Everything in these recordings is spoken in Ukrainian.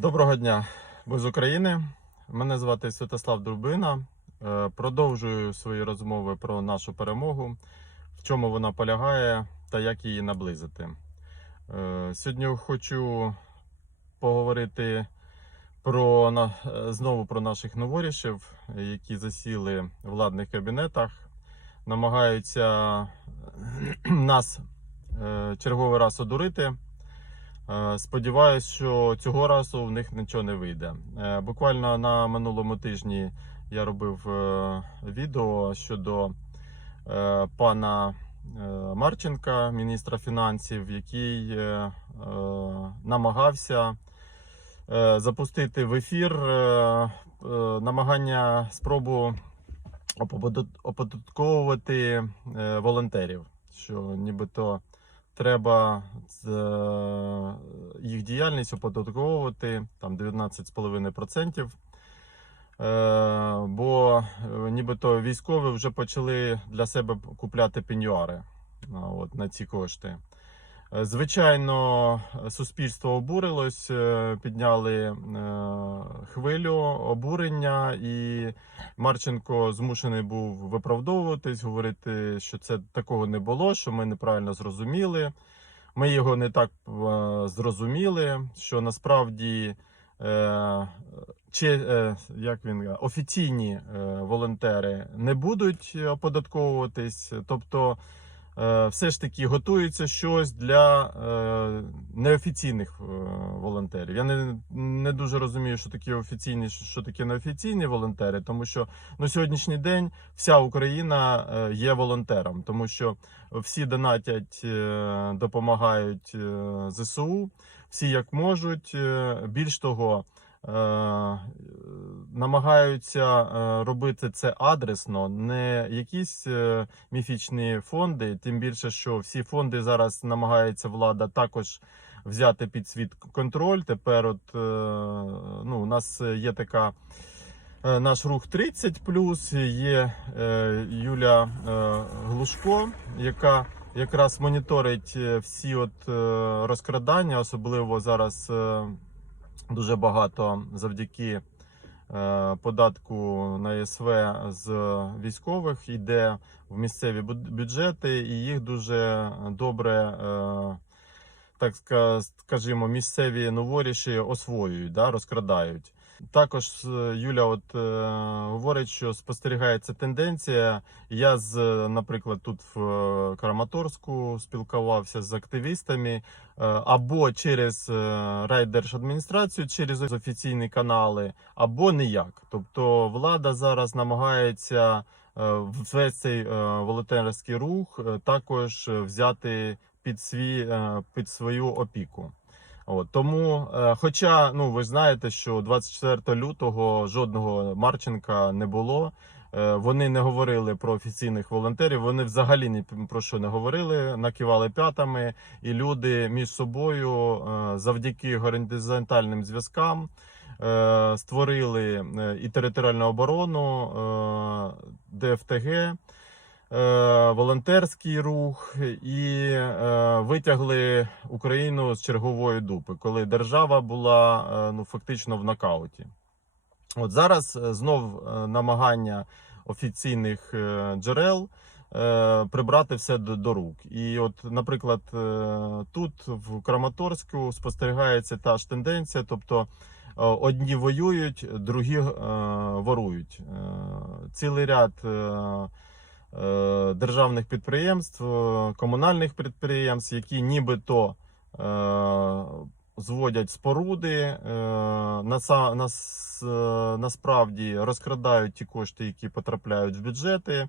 Доброго дня, ми з України. Мене звати Святослав Дубина. Е, Продовжую свої розмови про нашу перемогу, в чому вона полягає та як її наблизити. Е, Сьогодні хочу поговорити про е, знову про наших новорішів, які засіли в владних кабінетах, намагаються нас черговий раз одурити. Е, Сподіваюсь, що цього разу в них нічого не вийде. Е, Буквально на минулому тижні я робив е, відео щодо пана Марченка, міністра фінансів, який намагався запустити в ефір намагання спробу оподатковувати волонтерів, що нібито треба е, їх діяльність оподатковувати там 19,5%. Е, бо е, нібито військові вже почали для себе купляти пеньюари от, на ці кошти. Е, Звичайно, суспільство обурилось, е, підняли е, хвилю обурення, і Марченко змушений був виправдовуватись, говорити, що це такого не було, що ми неправильно зрозуміли. Ми його не так зрозуміли, що насправді чи, як він офіційні волонтери не будуть оподатковуватись, тобто все ж таки готується щось для е, неофіційних е, волонтерів. Я не, не дуже розумію, що такі офіційні, що такі неофіційні волонтери, тому що на сьогоднішній день вся Україна е, є волонтером, тому що всі донатять, е, допомагають е, ЗСУ, всі як можуть. Е, Більш того, е, намагаються е, робити це адресно, не якісь е, міфічні фонди. Тим більше, що всі фонди зараз намагається влада також взяти під свій контроль. Тепер, от е, ну, у нас є така. е, Наш рух 30 є е, Юля е, Глушко, яка якраз моніторить е, всі от е, розкрадання, особливо зараз е, дуже багато завдяки е, податку на ЄСВ з військових йде в місцеві бюджети, і їх дуже добре, е, так скажімо, місцеві новоріші освоюють, да, розкрадають. Також е, Юля от е, говорить, що спостерігається тенденція. Я з, е, наприклад, тут в е, Краматорську спілкувався з активістами е, або через райдержадміністрацію, через офіційні канали, або ніяк. Тобто влада зараз намагається весь цей волонтерський рух також взяти під свій під свою опіку. От тому, е, хоча ну ви знаєте, що 24 лютого жодного Марченка не було. Е, Вони не говорили про офіційних волонтерів. Вони взагалі ні про що не говорили, накивали п'ятами, і люди між собою е, завдяки горизонтальним зв'язкам створили і територіальну оборону, ДФТГ волонтерський рух і е, витягли Україну з чергової дупи, коли держава була е, ну фактично в нокауті. От зараз е, знов е, намагання офіційних е, джерел. е, Прибрати все до, рук, і от, наприклад, е, тут в Краматорську спостерігається та ж тенденція, тобто е, одні воюють, другі е, ворують. Е, Цілий ряд е, е, державних підприємств, е, комунальних підприємств, які нібито е, зводять споруди, е, е, насправді розкрадають ті кошти, які потрапляють в бюджети.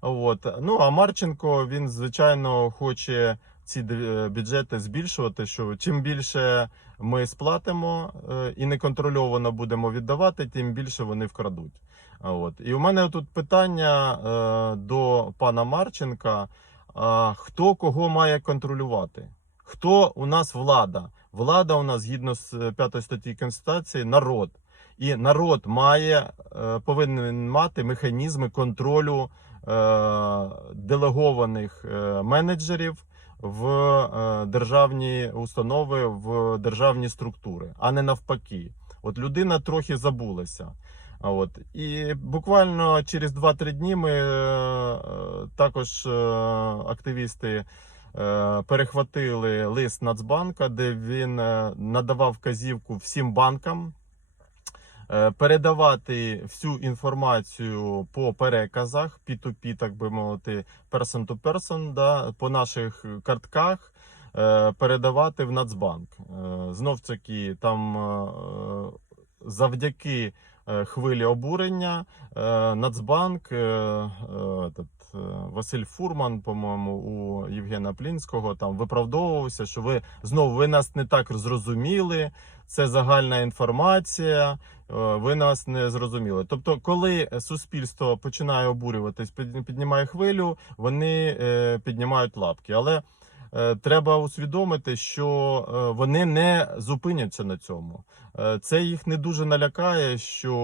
От. Ну а Марченко він звичайно хоче ці е, бюджети збільшувати. Що чим більше ми сплатимо е, і неконтрольовано будемо віддавати, тим більше вони вкрадуть. От. І у мене тут питання е, до пана Марченка: а, хто кого має контролювати? Хто у нас влада? Влада у нас згідно з 5 статті Конституції народ. І народ має е, повинен мати механізми контролю е, делегованих е, менеджерів в е, державні установи, в державні структури, а не навпаки. От людина трохи забулася. А От і буквально через 2-3 дні ми е, також е, активісти е, перехватили лист Нацбанка, де він надавав вказівку всім банкам передавати всю інформацію по переказах P2P, так би мовити, person to person, да, по наших картках. Передавати в Нацбанк. Знов таки, там завдяки хвилі обурення е, Нацбанк, е, е, е, Василь Фурман, по-моєму, у Євгена Плінського там виправдовувався, що ви знову ви нас не так зрозуміли. Це загальна інформація. е, Ви нас не зрозуміли. Тобто, коли суспільство починає обурюватись, під- піднімає хвилю, вони е, піднімають лапки. Але е, треба усвідомити, що е, вони не зупиняться на цьому. Е, Це їх не дуже налякає, що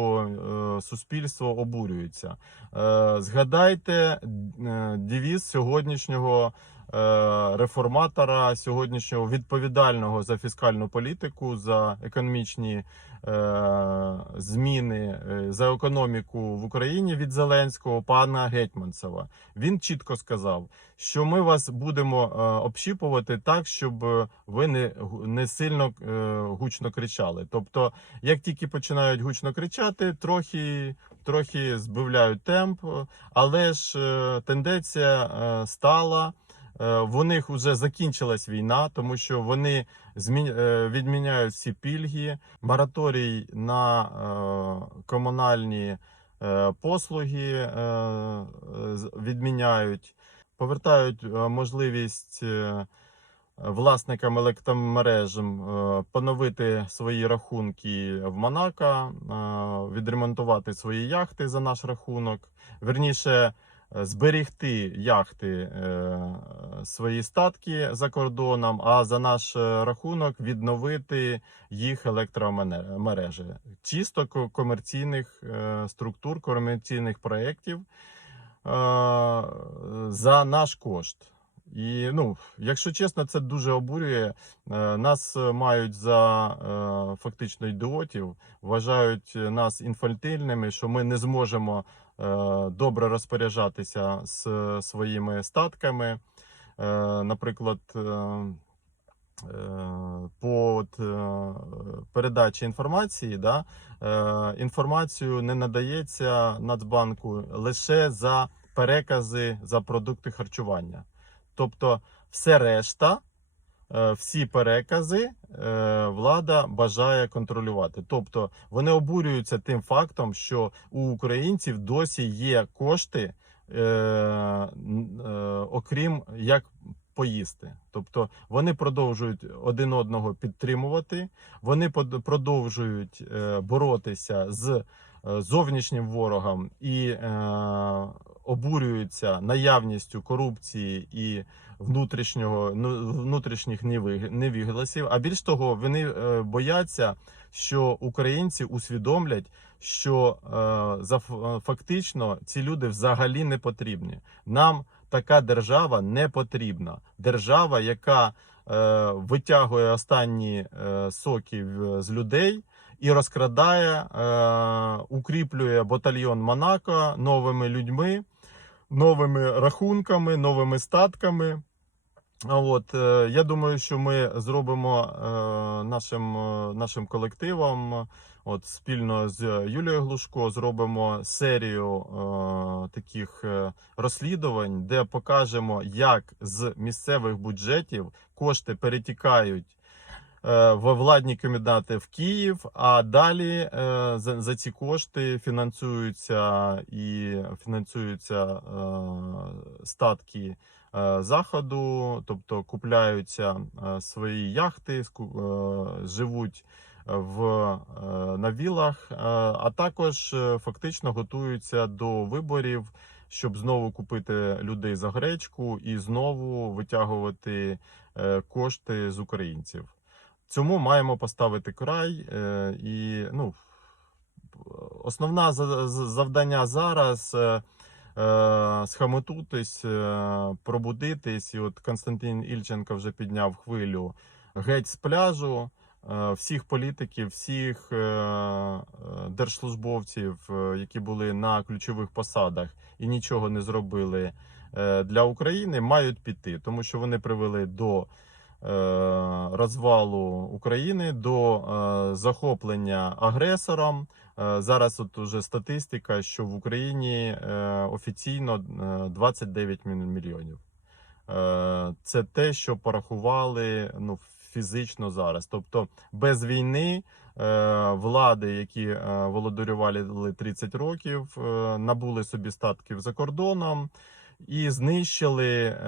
е, суспільство обурюється. Е, Згадайте е, девіз сьогоднішнього е, реформатора, сьогоднішнього відповідального за фіскальну політику, за економічні е, зміни, е, за економіку в Україні від Зеленського пана Гетьманцева. Він чітко сказав, що ми вас будемо е, общіпувати так, щоб е, ви не, не сильно е, гучно кричали. Тобто, як тільки починають гучно кричати, трохи, трохи збавляють темп, але ж е, тенденція е, стала. Е, В них вже закінчилась війна, тому що вони е, відміняють всі пільги, мораторій на е, комунальні послуги відміняють, повертають можливість власникам електромереж поновити свої рахунки в Монако, відремонтувати свої яхти за наш рахунок. Верніше, зберігти яхти е, свої статки за кордоном, а за наш е, рахунок відновити їх електромережі. Чисто комерційних е, структур, комерційних проєктів е, за наш кошт. І ну, якщо чесно, це дуже обурює. Е, Нас е, мають за е, фактично ідіотів, вважають нас інфантильними, що ми не зможемо е, добре розпоряджатися з своїми статками. Е, Наприклад, е, е, по е, передачі інформації, да, е, інформацію не надається Нацбанку лише за перекази за продукти харчування. Тобто, все решта, е, всі перекази е, влада бажає контролювати. Тобто вони обурюються тим фактом, що у українців досі є кошти, е, е, окрім як поїсти. Тобто вони продовжують один одного підтримувати, вони продовжують е, боротися з е, зовнішнім ворогом і е, обурюються наявністю корупції і внутрішнього ну, внутрішніх невігласів. А більш того, вони е, бояться, що українці усвідомлять, що е, за е, фактично ці люди взагалі не потрібні. Нам така держава не потрібна. Держава, яка витягує останні соки з людей. І розкрадає, е, укріплює батальйон Монако новими людьми, новими рахунками, новими статками. От, е, я думаю, що ми зробимо е, нашим, е, нашим колективом, от спільно з Юлією Глушко, зробимо серію таких розслідувань, де покажемо, як з місцевих бюджетів кошти перетікають в владні комітети в Київ, а далі е, за, за ці кошти фінансуються і фінансуються е, статки е, заходу, тобто купляються е, свої яхти, е, живуть в е, на вілах, е, а також е, фактично готуються до виборів. Щоб знову купити людей за гречку і знову витягувати е, кошти з українців. Цьому маємо поставити край. е, І ну, основне за- за- завдання зараз е, е, схаметутись, пробудитись. І от Константин Ільченко вже підняв хвилю геть з пляжу. Всіх політиків, всіх держслужбовців, які були на ключових посадах і нічого не зробили для України, мають піти, тому що вони привели до розвалу України, до е, захоплення агресором. Е, Зараз от уже статистика, що в Україні е, офіційно е, 29 мільйонів. Е, Це те, що порахували ну, фізично зараз. Тобто без війни е, влади, які е, володарювали 30 років, е, набули собі статків за кордоном і знищили